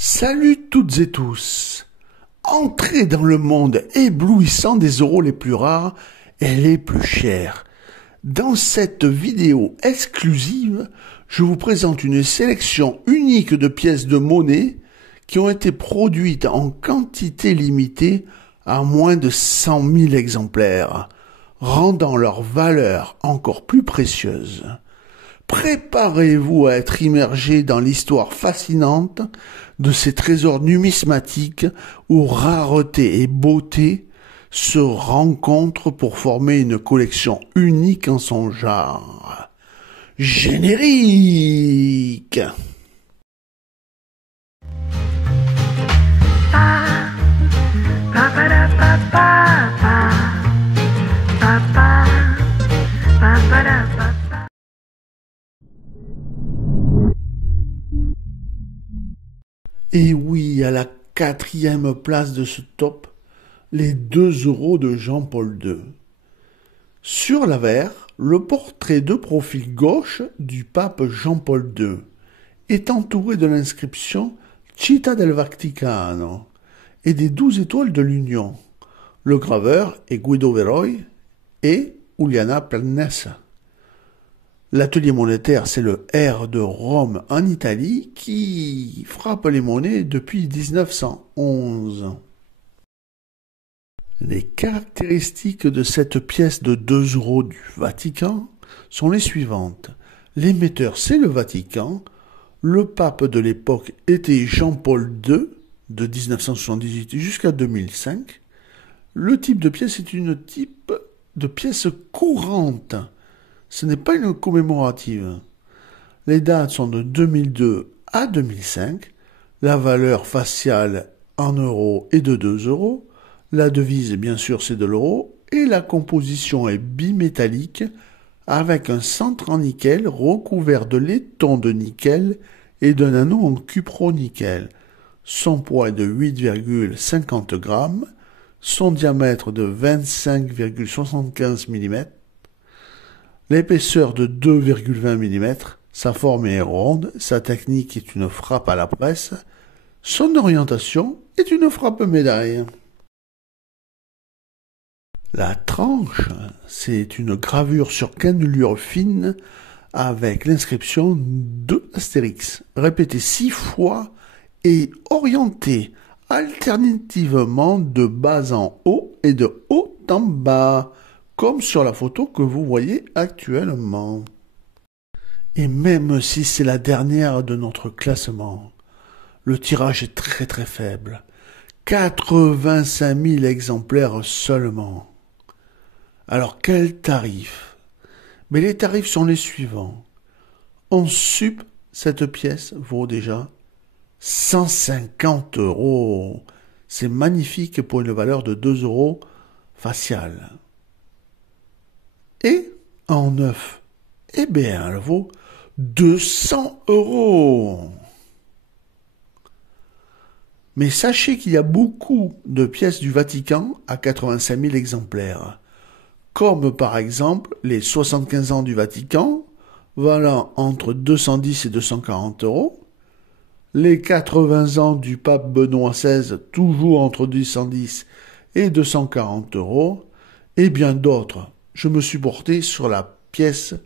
Salut toutes et tous. Entrez dans le monde éblouissant des euros les plus rares et les plus chers. Dans cette vidéo exclusive, je vous présente une sélection unique de pièces de monnaie qui ont été produites en quantité limitée à moins de 100 000 exemplaires, rendant leur valeur encore plus précieuse. Préparez-vous à être immergé dans l'histoire fascinante de ces trésors numismatiques où rareté et beauté se rencontrent pour former une collection unique en son genre. Générique! Et oui, à la 4e place de ce top, les 2 euros de Jean-Paul II. Sur l'avers, le portrait de profil gauche du pape Jean-Paul II est entouré de l'inscription Città del Vaticano et des 12 étoiles de l'Union. Le graveur est Guido Veroi et Uliana Planessa. L'atelier monétaire, c'est le R de Rome en Italie qui frappe les monnaies depuis 1911. Les caractéristiques de cette pièce de 2 euros du Vatican sont les suivantes. L'émetteur, c'est le Vatican. Le pape de l'époque était Jean-Paul II, de 1978 jusqu'à 2005. Le type de pièce est une type de pièce courante. Ce n'est pas une commémorative. Les dates sont de 2002 à 2005. La valeur faciale en euros est de 2 euros. La devise, bien sûr, c'est de l'euro. Et la composition est bimétallique avec un centre en nickel recouvert de laiton de nickel et d'un anneau en cupro-nickel. Son poids est de 8,50 grammes. Son diamètre de 25,75 mm. L'épaisseur de 2,20 mm, sa forme est ronde, sa technique est une frappe à la presse, son orientation est une frappe médaille. La tranche, c'est une gravure sur cannelure fine avec l'inscription de Astérix, répétée 6 fois et orientée alternativement de bas en haut et de haut en bas, comme sur la photo que vous voyez actuellement. Et même si c'est la dernière de notre classement, le tirage est très faible. 85 000 exemplaires seulement. Alors quel tarif? Mais les tarifs sont les suivants. En sup, cette pièce vaut déjà 150 euros. C'est magnifique pour une valeur de 2 euros faciale. Et en neuf, eh bien, elle vaut 200 euros. Mais sachez qu'il y a beaucoup de pièces du Vatican à 85 000 exemplaires, comme par exemple les 75 ans du Vatican, valant entre 210 et 240 euros, les 80 ans du pape Benoît XVI, toujours entre 210 et 240 euros, et bien d'autres. Je me suis porté sur la pièce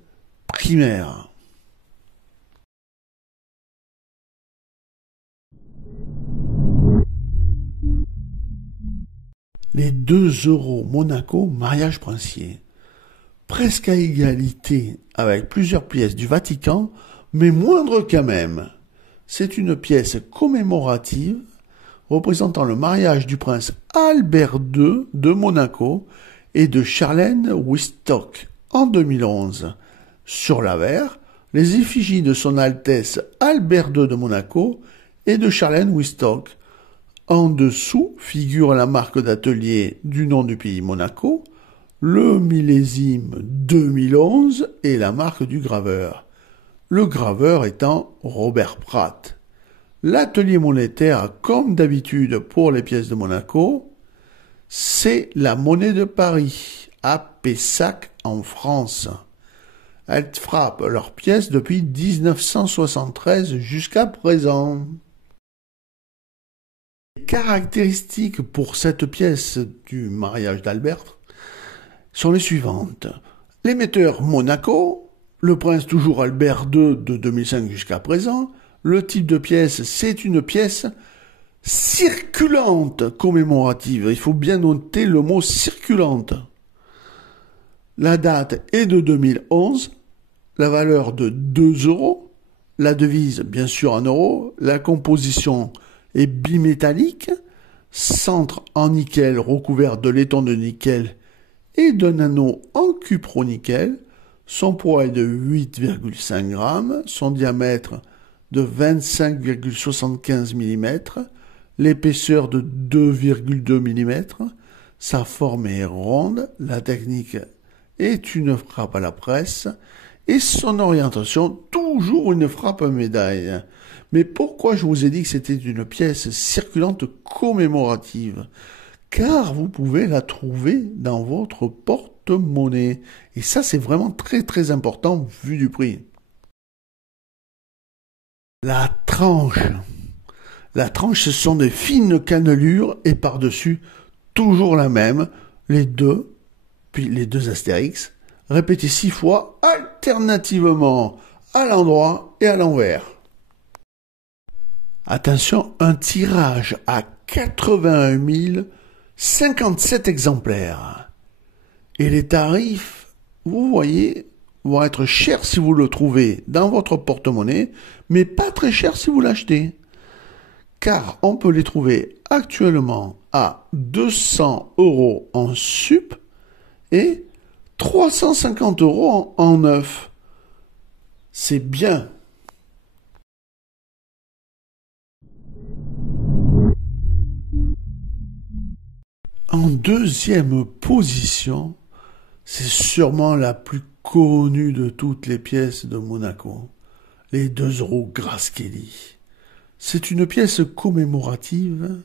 primaire. Les 2 euros Monaco mariage princier. Presque à égalité avec plusieurs pièces du Vatican, mais moindre quand même. C'est une pièce commémorative représentant le mariage du prince Albert II de Monaco et de Charlène Wistock en 2011. Sur l'avers, les effigies de son Altesse Albert II de Monaco et de Charlène Wistock. En dessous figure la marque d'atelier du nom du pays Monaco, le millésime 2011 et la marque du graveur. Le graveur étant Robert Pratt. L'atelier monétaire, comme d'habitude pour les pièces de Monaco, c'est la monnaie de Paris, à Pessac en France. Elles frappent leurs pièces depuis 1973 jusqu'à présent. caractéristiques pour cette pièce du mariage d'Albert sont les suivantes. L'émetteur Monaco, le prince toujours Albert II de 2005 jusqu'à présent. Le type de pièce, c'est une pièce circulante commémorative. Il faut bien noter le mot circulante. La date est de 2011, la valeur de 2 €, la devise bien sûr en euros, la composition est bimétallique, centre en nickel recouvert de laiton de nickel et d'un anneau en cupronickel, son poids est de 8,5 grammes, son diamètre de 25,75 mm, l'épaisseur de 2,2 mm, sa forme est ronde, la technique est une frappe à la presse et son orientation toujours une frappe à médaille. Mais pourquoi je vous ai dit que c'était une pièce circulante commémorative? Car vous pouvez la trouver dans votre porte-monnaie. Et ça, c'est vraiment très très important vu du prix. La tranche. La tranche, ce sont des fines cannelures et par-dessus, toujours la même, les deux, puis les deux astérix, répétés 6 fois alternativement, à l'endroit et à l'envers. Attention, un tirage à 81 057 exemplaires. Et les tarifs, vous voyez, vont être chers si vous le trouvez dans votre porte-monnaie, mais pas très chers si vous l'achetez. Car on peut les trouver actuellement à 200 € en sup et 350 € en neuf. C'est bien. En deuxième position, c'est sûrement la plus connue de toutes les pièces de Monaco, les 2 € Grace Kelly. C'est une pièce commémorative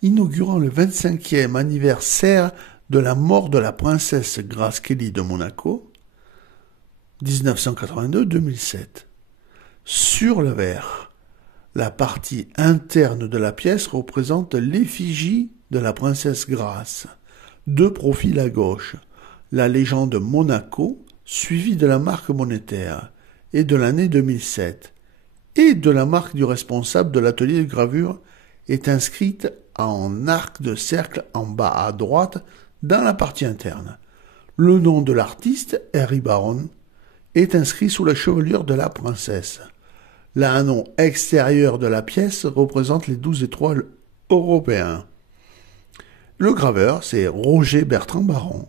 inaugurant le 25e anniversaire de la mort de la princesse Grace Kelly de Monaco, 1982-2007. Sur le verre, la partie interne de la pièce représente l'effigie de la princesse Grace, de profil à gauche, la légende Monaco, suivie de la marque monétaire, et de l'année 2007, et de la marque du responsable de l'atelier de gravure, est inscrite en arc de cercle en bas à droite dans la partie interne. Le nom de l'artiste, Harry Baron, est inscrit sous la chevelure de la princesse. L'anneau extérieur de la pièce représente les 12 étoiles européens. Le graveur, c'est Roger Bertrand Baron.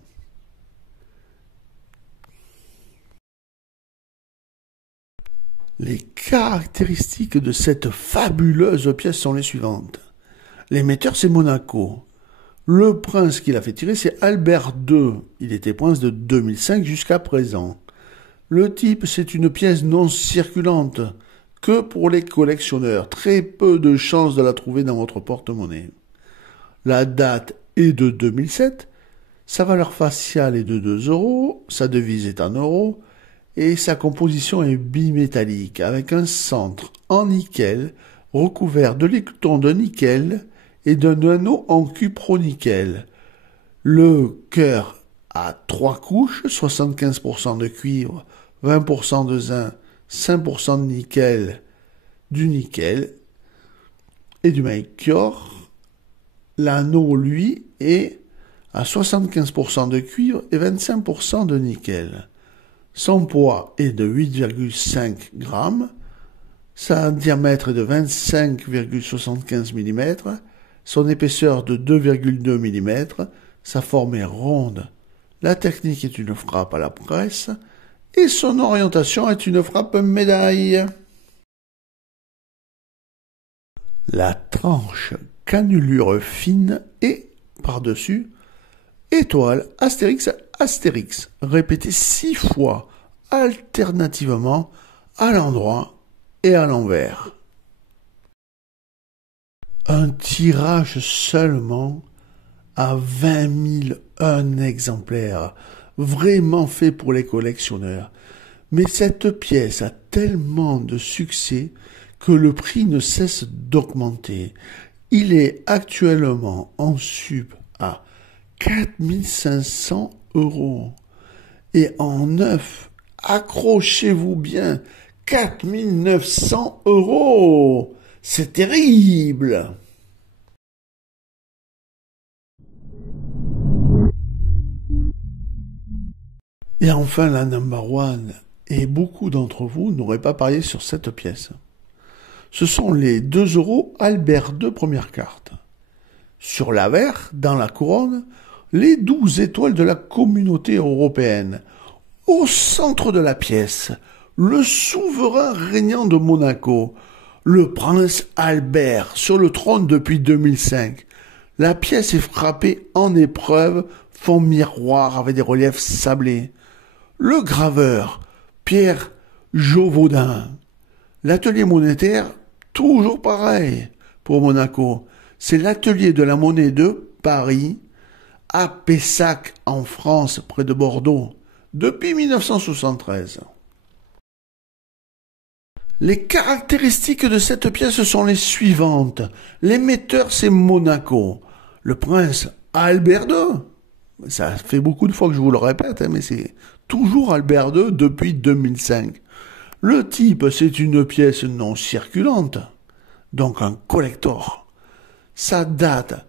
Les caractéristiques de cette fabuleuse pièce sont les suivantes. L'émetteur, c'est Monaco. Le prince qui l'a fait tirer, c'est Albert II. Il était prince de 2005 jusqu'à présent. Le type, c'est une pièce non circulante, que pour les collectionneurs. Très peu de chances de la trouver dans votre porte-monnaie. La date est de 2007, sa valeur faciale est de 2 €, sa devise est en euros, et sa composition est bimétallique, avec un centre en nickel, recouvert de laiton de nickel et d'un anneau en cupronickel. Le cœur a 3 couches, 75% de cuivre, 20% de zinc, 5% de nickel, du nickel et du mercure. L'anneau, lui, est à 75% de cuivre et 25% de nickel. Son poids est de 8,5 grammes, sa diamètre est de 25,75 mm, son épaisseur de 2,2 mm, sa forme est ronde. La technique est une frappe à la presse et son orientation est une frappe médaille. La tranche cannelure fine et, par-dessus, étoile, astérix, astérix, répété 6 fois, alternativement, à l'endroit et à l'envers. Un tirage seulement à 20 001 exemplaires, vraiment fait pour les collectionneurs. Mais cette pièce a tellement de succès que le prix ne cesse d'augmenter. Il est actuellement en sup à 4500 €. Et en neuf, accrochez-vous bien, 4900 €. C'est terrible. Et enfin, la number one, et beaucoup d'entre vous n'auraient pas parié sur cette pièce. Ce sont les 2 € Albert II première carte. Sur l'avers, dans la couronne, les 12 étoiles de la communauté européenne. Au centre de la pièce, le souverain régnant de Monaco, le prince Albert, sur le trône depuis 2005. La pièce est frappée en épreuve, fond miroir avec des reliefs sablés. Le graveur, Pierre Jovaudin. L'atelier monétaire, toujours pareil pour Monaco. C'est l'atelier de la monnaie de Paris, à Pessac, en France, près de Bordeaux, depuis 1973. Les caractéristiques de cette pièce sont les suivantes. L'émetteur, c'est Monaco. Le prince Albert II. Ça fait beaucoup de fois que je vous le répète, mais c'est toujours Albert II depuis 2005. Le type, c'est une pièce non circulante, donc un collector. Sa date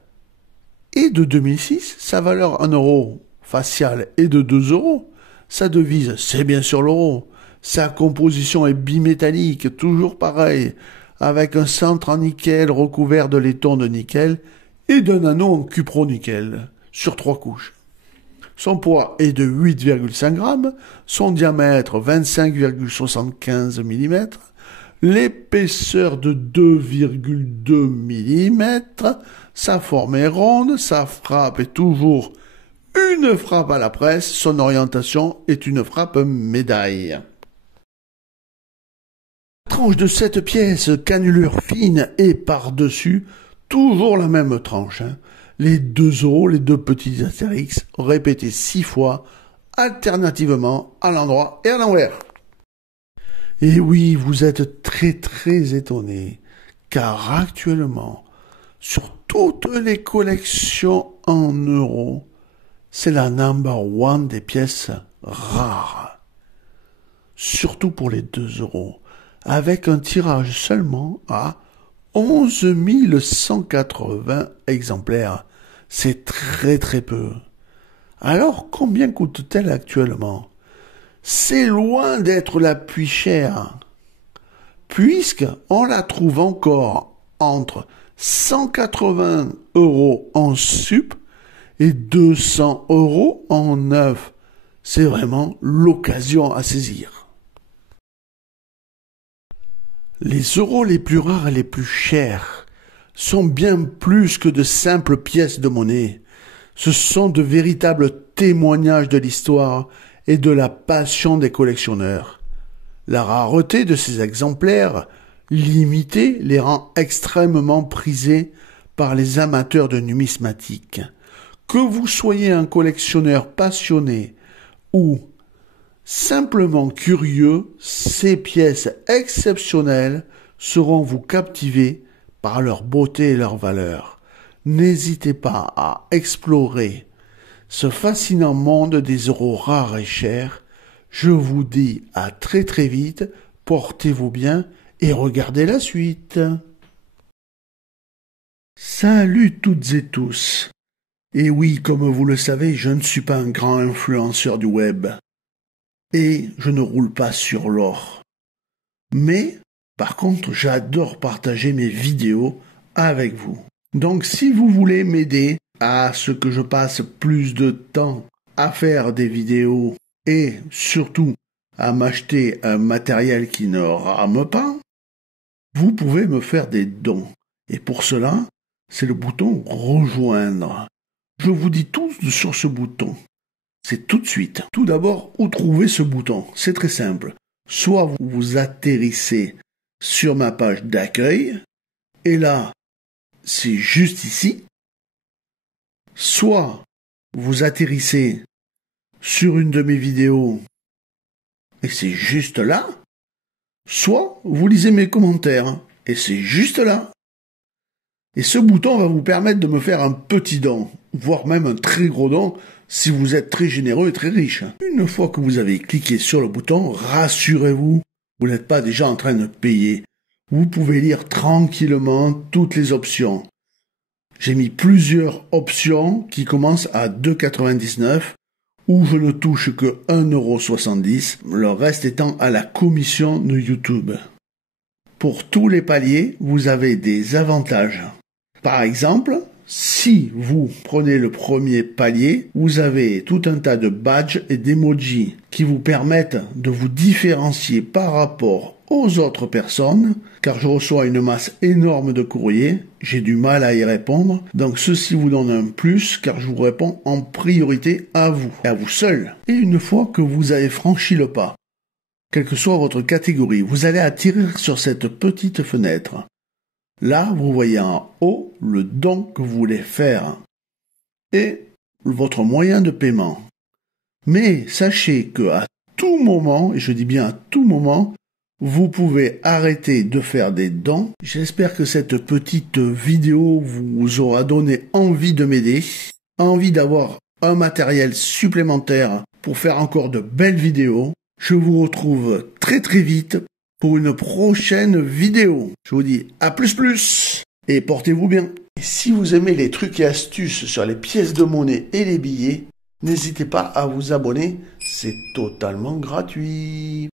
est de 2006, sa valeur en euros faciale est de 2 €. Sa devise, c'est bien sûr l'euro. Sa composition est bimétallique, toujours pareil, avec un centre en nickel recouvert de laiton de nickel et d'un anneau en cupronickel sur 3 couches. Son poids est de 8,5 grammes, son diamètre 25,75 mm, l'épaisseur de 2,2 mm, sa forme est ronde, sa frappe est toujours une frappe à la presse, son orientation est une frappe médaille. La tranche de cette pièce, cannelure fine et par-dessus, toujours la même tranche. Les 2 €, les deux petits astérix, répétés 6 fois, alternativement, à l'endroit et à l'envers. Et oui, vous êtes très étonnés, car actuellement, sur toutes les collections en euros, c'est la number one des pièces rares. Surtout pour les 2 €, avec un tirage seulement à 11 180 exemplaires. C'est très peu. Alors, combien coûte-t-elle actuellement? C'est loin d'être la plus chère, puisque on la trouve encore entre 180 € en sup et 200 € en neuf. C'est vraiment l'occasion à saisir. Les euros les plus rares et les plus chers sont bien plus que de simples pièces de monnaie. Ce sont de véritables témoignages de l'histoire et de la passion des collectionneurs. La rareté de ces exemplaires limités les rend extrêmement prisés par les amateurs de numismatique. Que vous soyez un collectionneur passionné ou simplement curieux, ces pièces exceptionnelles sauront vous captiver par leur beauté et leur valeur. N'hésitez pas à explorer ce fascinant monde des euros rares et chers. Je vous dis à très vite, portez-vous bien et regardez la suite. Salut toutes et tous. Et oui, comme vous le savez, je ne suis pas un grand influenceur du web. Et je ne roule pas sur l'or. Mais, par contre, j'adore partager mes vidéos avec vous. Donc si vous voulez m'aider à ce que je passe plus de temps à faire des vidéos et surtout à m'acheter un matériel qui ne rame pas, vous pouvez me faire des dons. Et pour cela, c'est le bouton rejoindre. Je vous dis tout sur ce bouton. C'est tout de suite. Tout d'abord, où trouver ce bouton? C'est très simple. Soit vous atterrissez sur ma page d'accueil, et là, c'est juste ici. Soit vous atterrissez sur une de mes vidéos, et c'est juste là. Soit vous lisez mes commentaires, et c'est juste là. Et ce bouton va vous permettre de me faire un petit don, voire même un très gros don, si vous êtes très généreux et très riche. Une fois que vous avez cliqué sur le bouton, rassurez-vous, vous n'êtes pas déjà en train de payer. Vous pouvez lire tranquillement toutes les options. J'ai mis plusieurs options qui commencent à 2,99 € où je ne touche que 1,70 €, le reste étant à la commission de YouTube. Pour tous les paliers, vous avez des avantages. Par exemple, si vous prenez le premier palier, vous avez tout un tas de badges et d'emojis qui vous permettent de vous différencier par rapport aux autres personnes, car je reçois une masse énorme de courriers, j'ai du mal à y répondre, donc ceci vous donne un plus, car je vous réponds en priorité à vous, et à vous seul. Et une fois que vous avez franchi le pas, quelle que soit votre catégorie, vous allez atterrir sur cette petite fenêtre. Là, vous voyez en haut le don que vous voulez faire et votre moyen de paiement. Mais sachez que à tout moment, et je dis bien à tout moment, vous pouvez arrêter de faire des dons. J'espère que cette petite vidéo vous aura donné envie de m'aider, envie d'avoir un matériel supplémentaire pour faire encore de belles vidéos. Je vous retrouve très très vite pour une prochaine vidéo. Je vous dis à plus et portez-vous bien. Et si vous aimez les trucs et astuces sur les pièces de monnaie et les billets, n'hésitez pas à vous abonner, c'est totalement gratuit.